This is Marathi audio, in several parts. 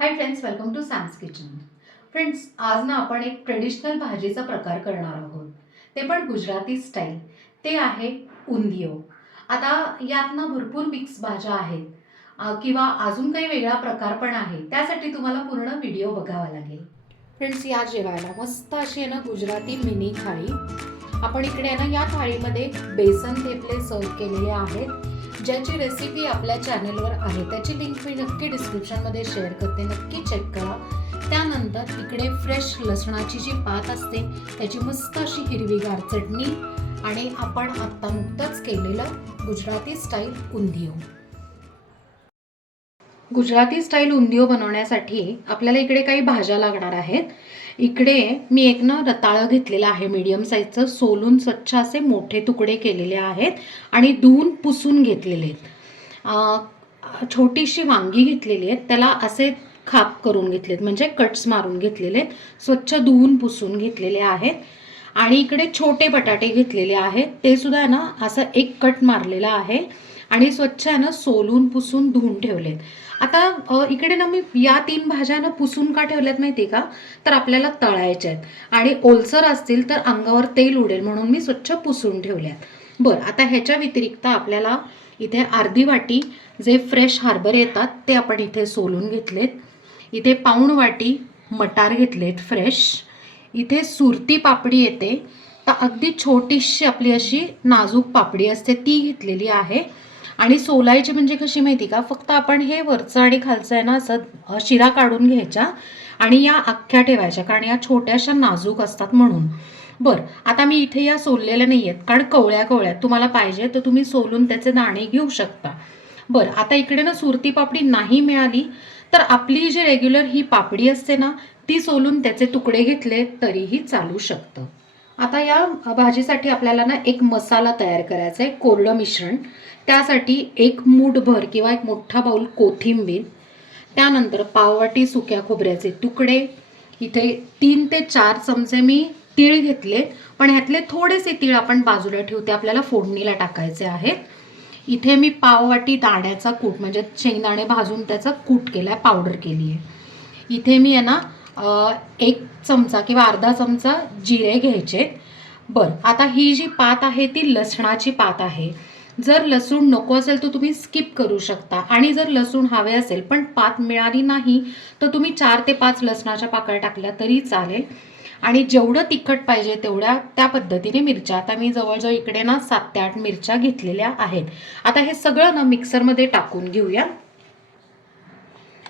High friends, welcome to Sam's kitchen. Friends, आज ना आपण एक ट्रेडिशनल भाजीचा प्रकार करणार आहोत, ते पण गुजराती स्टाईल. ते आहे उंधियो. आता यात ना भरपूर मिक्स भाज्या आहेत किंवा अजून काही वेगळा प्रकार पण आहे. त्यासाठी तुम्हाला पूर्ण व्हिडिओ बघावा लागेल. फ्रेंड्स, या जेवायला मस्त अशी आहे ना गुजराती मिनी थाळी. आपण इकडे आहे ना या थाळीमध्ये बेसन थेपले सर्व केलेले आहेत, ज्याची रेसिपी आपल्या चॅनलवर आहे. त्याची लिंक मी नक्की डिस्क्रिप्शनमध्ये शेअर करते, नक्की चेक करा. त्यानंतर इकडे फ्रेश लसणाची जी पात असते त्याची मस्त अशी हिरवीगार चटणी आणि आपण आत्ता नुकतंच केलेलं गुजराती स्टाईल उंधियो. गुजराती स्टाईल उंधियो बनवण्यासाठी आपल्याला इकडे काही भाज्या लागणार आहेत. इकडे मी एक ना रताळं घेतलेलं आहे मीडियम साईजचं, सोलून स्वच्छ असे मोठे तुकडे केलेले आहेत आणि धुवून पुसून घेतलेले आहेत. छोटीशी वांगी घेतलेली आहेत, त्याला असे खाप करून घेतलेत, म्हणजे कट्स मारून घेतलेले, स्वच्छ धुवून पुसून घेतलेले आहेत. आणि इकडे छोटे बटाटे घेतलेले आहेत, ते सुद्धा आहे ना असं एक कट मारलेला आहे आणि स्वच्छ आहे ना सोलून पुसून धुवून ठेवलेत. आता इकडे ना मी या 3 भाज्या ना पुसून का ठेवल्यात माहिती का, तर आपल्याला तळायच्या आहेत आणि ओलसर असतील तर अंगावर तेल उडेल म्हणून मी स्वच्छ पुसून ठेवल्यात. बरं, आता ह्याच्या व्यतिरिक्त आपल्याला इथे अर्धी वाटी जे फ्रेश हार्बर येतात ते आपण इथे सोलून घेतलेत. इथे पाऊण वाटी मटार घेतलेत फ्रेश. इथे सुरती पापडी येते, तर अगदी छोटीशी आपली अशी नाजूक पापडी असते ती घेतलेली आहे. आणि सोलायची म्हणजे कशी माहिती का, फक्त आपण हे वरचं आणि खालचं आहे ना असं शिरा काढून घ्यायच्या आणि या अख्ख्या ठेवायच्या, कारण या छोट्याशा नाजूक असतात म्हणून. बरं, आता मी इथे या सोललेल्या नाही आहेत, कारण कवळ्या कवळ्या तुम्हाला पाहिजे तर तुम्ही सोलून त्याचे दाणे घेऊ शकता. बरं, आता इकडे ना सुरती पापडी नाही मिळाली तर आपली जी रेग्युलर ही पापडी असते ना ती सोलून त्याचे तुकडे घेतले तरीही चालू शकतं. आता या भाजीसाठी आपल्याला ना एक मसाला तयार करायचा आहे, कोरडं मिश्रण. त्यासाठी एक मूठभर किंवा एक मोठा बाऊल कोथिंबीर, त्यानंतर पाववाटी सुक्या खोबऱ्याचे तुकडे, इथे 3 ते 4 चमचे मी तीळ घेतले, पण ह्यातले थोडेसे तीळ आपण बाजूला ठेवू, ते आपल्याला फोडणीला टाकायचे आहेत. इथे मी पाववाटी दाण्याचा कूट म्हणजे शेंगदाणे भाजून त्याचा कूट केला आहे, पावडर केली आहे. इथे मी आहे ना 1 चमचा किंवा अर्धा चमचा जिरे घ्यायचे. बरं, आता ही जी पात आहे ती लसणाची पात आहे. जर लसूण नको असेल तर तुम्ही स्किप करू शकता, आणि जर लसूण हवे असेल पण पात मिळाली नाही तर तुम्ही 4 ते 5 लसणाच्या पाकळ्या टाकल्या तरी चालेल. आणि जेवढं तिखट पाहिजे तेवढ्या त्या पद्धतीने मिरच्या, आता मी जवळजवळ इकडे ना 7 ते 8 मिरच्या घेतलेल्या आहेत. आता हे सगळं ना मिक्सरमध्ये टाकून घेऊया.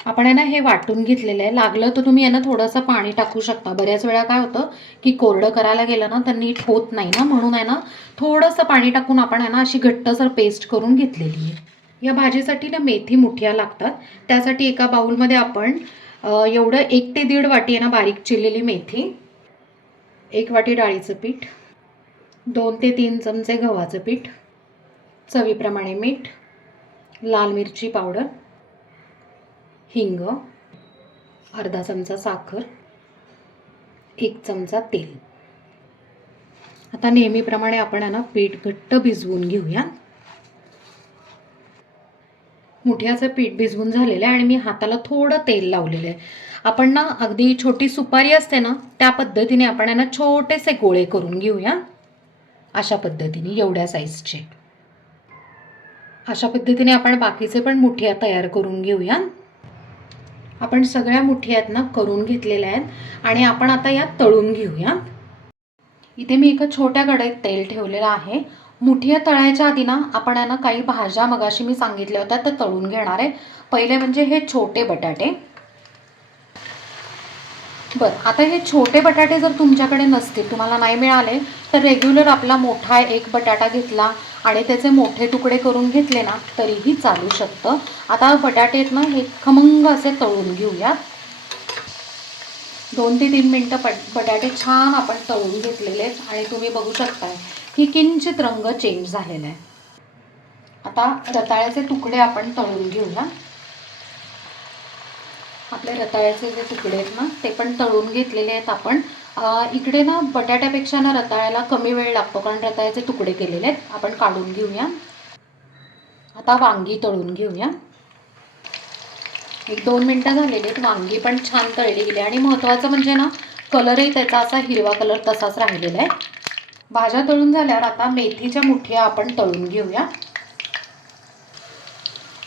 आपण आहे ना हे वाटून घेतलेलं आहे. लागलं तर तुम्ही आहे ना थोडंसं पाणी टाकू शकता. बऱ्याच वेळा काय होतं की कोरडं करायला गेलं ना तर नीट होत नाही ना, म्हणून आहे ना थोडंसं पाणी टाकून आपण आहे ना अशी घट्टसर पेस्ट करून घेतलेली आहे. या भाजीसाठी ना मेथी मुठ्या लागतात. त्यासाठी एका बाउलमध्ये आपण एवढं 1 ते 1.5 वाटी आहे ना बारीक चिरलेली मेथी, 1 वाटी डाळीचं पीठ, 2 ते 3 चमचे गव्हाचं पीठ, चवीप्रमाणे मीठ, लाल मिरची पावडर, हिंग, अर्धा चमचा साखर, 1 चमचा तेल. आता नेहमीप्रमाणे आपण आहे ना पीठ घट्ट भिजवून घेऊया. मुठ्याचं पीठ भिजवून झालेलं आहे आणि मी हाताला थोडं तेल लावलेलं आहे. आपण ना अगदी छोटी सुपारी असते ना त्या पद्धतीने आपण आहे ना छोटेसे गोळे करून घेऊया. अशा पद्धतीने एवढ्या साईजचे. अशा पद्धतीने आपण बाकीचे पण मुठ्या तयार करून घेऊया. आपण सगळ्या मुठ्या आहेत ना करून घेतलेल्या आहेत आणि आपण आता या तळून घेऊया. इथे मी एका छोट्या कढईत तेल ठेवलेलं आहे. मुठ्या तळायच्या आधी ना आपण आहे ना काही भाज्या मगाशी मी सांगितल्या होत्या त्या तळून घेणार आहे. पहिले म्हणजे हे छोटे बटाटे. बरं, आता हे छोटे बटाटे जर तुमच्याकडे नसतील, तुम्हाला नाही मिळाले, तर रेग्युलर आपला मोठा एक बटाटा घेतला आणि त्याचे मोठे तुकडे करून घेतले ना तरीही चालू शकतं. आता बटाटे आहेत ना हे खमंग असे तळून घेऊया. 2 ते 3 मिनटं बटाटे छान आपण तळून घेतलेले आहेत आणि तुम्ही बघू शकताय की किंचित रंग चेंज झालेला आहे. आता रताळ्याचे तुकडे आपण तळून घेऊया. आपले रताळ्याचे जे तुकडे आहेत ना ते पण तळून घेतलेले आहेत आपण. इकडे ना बटाट्यापेक्षा ना रताळ्याला कमी वेळ लागतो, कारण रताळ्याचे तुकडे केलेले आहेत. आपण काढून घेऊया. आता वांगी तळून घेऊया. 1-2 मिनटं झालेली आहेत. वांगी पण छान तळली गेली आणि महत्त्वाचं म्हणजे ना कलरही त्याचा असा हिरवा कलर तसाच राहिलेला आहे. भाज्या तळून झाल्यावर आता मेथीच्या मुठ्या आपण तळून घेऊया.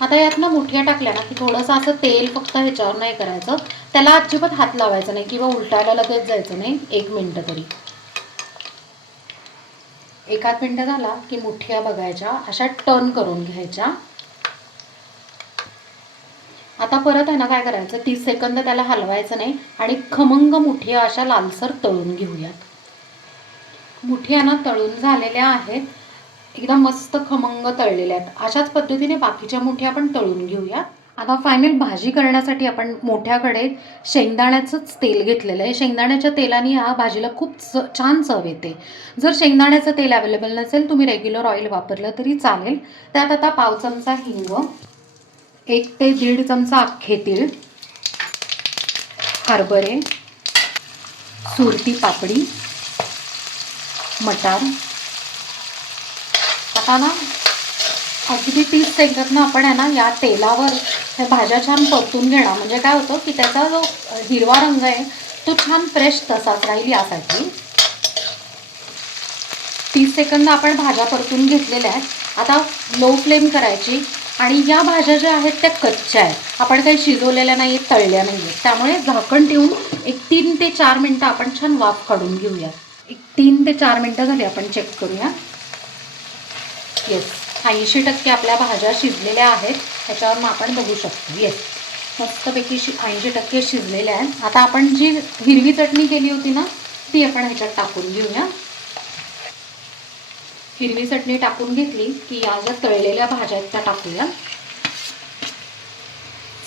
आता यात ना मुठ्या टाकल्या ना की थोडंसं असं तेल फक्त ह्याच्यावर नाही करायचं, त्याला अजिबात हात लावायचा नाही किंवा उलटायला लगेच जायचं नाही 1 मिनटं तरी. 1 मिनटं झाला की मुठ्या बघायच्या, अशा टर्न करून घ्यायच्या. आता परत आहे ना काय करायचं, 30 सेकंद त्याला हलवायचं नाही आणि खमंग मुठ्या अशा लालसर तळून घेऊयात. मुठ्या ना तळून झालेल्या आहेत, एकदम मस्त खमंग तळलेल्या आहेत. अशाच पद्धतीने बाकीच्या मुठ्या आपण तळून घेऊया. आता फायनल भाजी करण्यासाठी आपण मोठ्या कढईत शेंगदाण्याचंच तेल घेतलेलं आहे. शेंगदाण्याच्या तेलाने या भाजीला खूप छान चव येते. जर शेंगदाण्याचं तेल अवेलेबल नसेल, तुम्ही रेग्युलर ऑइल वापरलं तरी चालेल. त्यात आता पाव चमचा हिंग, 1 ते 1.5 चमचा अख्खे तीळ, हरभरे, सुरती पापडी, मटार. आता ना अगदी 30 सेकंद आपण आहे ना या तेलावर हे भाज्या छान परतून घेणार. म्हणजे काय होतं की त्याचा जो हिरवा रंग आहे तो छान फ्रेश तसाच राहील यासाठी. 30 सेकंद आपण भाज्या परतून घेतलेल्या आहेत. आता लो फ्लेम करायची आणि या भाज्या ज्या आहेत त्या कच्च्या आहेत, आपण काही शिजवलेल्या नाही आहेत, तळल्या नाही आहेत. त्यामुळे झाकण ठेवून 3 ते 4 मिनटं आपण छान वाफ काढून घेऊया. 3 ते 4 मिनटं झाली, आपण चेक करूया. येस, 80% आपल्या भाज्या शिजलेल्या आहेत. ह्याच्यावरून आपण बघू शकतो. येस, मस्तपैकी 80% शिजलेल्या आहेत. आता आपण जी हिरवी चटणी केली होती ना ती आपण ह्याच्यात टाकून घेऊया. हिरवी चटणी टाकून घेतली की या ज्या तळलेल्या भाज्या आहेत त्या टाकूया.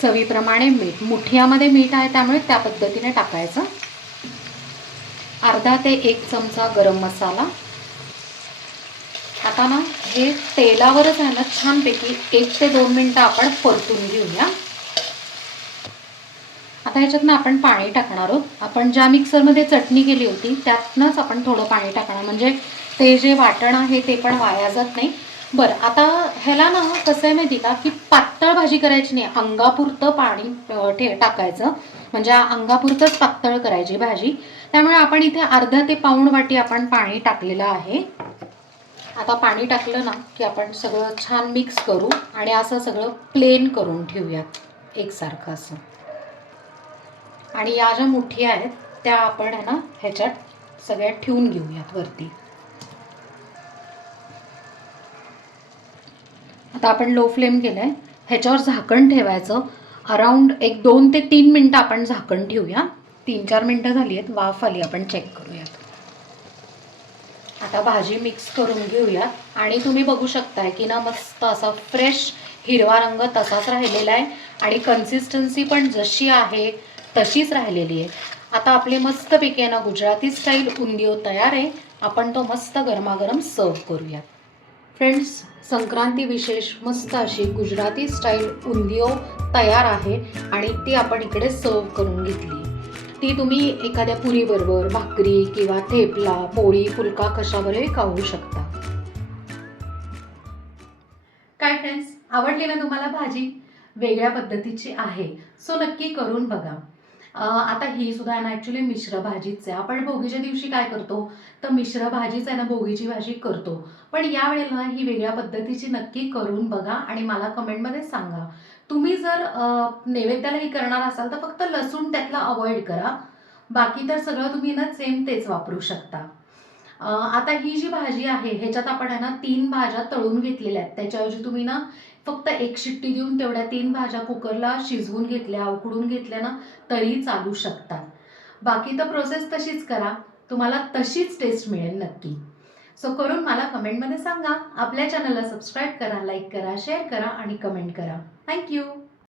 चवीप्रमाणे मीठ, मुठ्यामध्ये मीठ आहे त्यामुळे त्या पद्धतीने टाकायचं. अर्धा ते 1 चमचा गरम मसाला. आता ना हे तेलावरच आहे ना छानपैकी 1 ते 2 मिनटं आपण परतून घेऊया. आता ह्याच्यातनं आपण पाणी टाकणार आहोत. आपण ज्या मिक्सरमध्ये चटणी केली होती त्यातनंच आपण थोडं पाणी टाकणार, म्हणजे ते जे वाटण आहे ते पण वाया जात नाही. बरं, आता ह्याला ना कसं आहे माहिती का की पातळ भाजी करायची नाही, अंगापुरतं पाणी टाकायचं, म्हणजे अंगापुरतंच पातळ करायची भाजी. त्यामुळे आपण इथे अर्धा ते पाऊण वाटी आपण पाणी टाकलेलं आहे. आता पाणी टाकलं ना की आपण सगळं छान मिक्स करू आणि असं सगळं प्लेन करून ठेवूयात एकसारखं असं. आणि या ज्या मुठ्या आहेत त्या आपण आहे ना ह्याच्यात सगळ्या ठेवून घेऊयात वरती. आता आपण लो फ्लेम केलंय, ह्याच्यावर झाकण ठेवायचं. अराउंड 2 ते 3 मिनटं आपण झाकण ठेवूया. 3-4 मिनटं झाली आहेत, वाफ आली, आपण चेक करूयात. आता भाजी मिक्स करून घेऊयात आणि तुम्ही बघू शकताय की ना मस्त असा फ्रेश हिरवा रंग तसाच राहिलेला आहे आणि कन्सिस्टन्सी पण जशी आहे तशीच राहिलेली आहे. आता आपले मस्तपैकी आहे ना गुजराती स्टाईल उंदियो तयार आहे. आपण तो मस्त गरमागरम सर्व करूयात. फ्रेंड्स, संक्रांती विशेष मस्त अशी गुजराती स्टाईल उंदियो तयार आहे आणि ती आपण इकडे सर्व करून घेतली. ती तुम्ही एखाद्या पुरीबरोबर, भाकरी किंवा थेपला, पोळी, फुलका कशावरही खाऊ शकता. काय फ्रेंड्स, आवडली ना तुम्हाला भाजी? वेगळ्या पद्धतीची आहे, सो नक्की करून बघा. आता ही सुद्धा आहे ना ॲक्च्युली मिश्र भाजीच आहे. आपण भोगीच्या दिवशी काय करतो तर मिश्र भाजीच आहे ना भोगीची भाजी करतो. पण यावेळेला ही वेगळ्या पद्धतीची नक्की करून बघा आणि मला कमेंटमध्ये सांगा. तुम्ही जर नैवेद्यालाही करणार असाल तर फक्त लसूण त्यातला अवॉइड करा, बाकी तर सगळं तुम्ही ना सेम तेच वापरू शकता. आता ही जी भाजी आहे ह्याच्यात आपण आहे ना 3 भाज्या तळून घेतलेल्या आहेत. त्याच्याऐवजी तुम्ही ना फक्त 1 शिट्टी देऊन तेवढ्या 3 भाज्या कुकरला शिजवून घेतल्या, उकडून घेतल्या ना तरी चालू शकतात. बाकी तर प्रोसेस तशीच करा, तुम्हाला तशीच टेस्ट मिळेल नक्की. सो करून मला कमेंटमध्ये सांगा. आपल्या चॅनलला सबस्क्राईब करा, लाईक करा, शेअर करा आणि कमेंट करा. थँक्यू.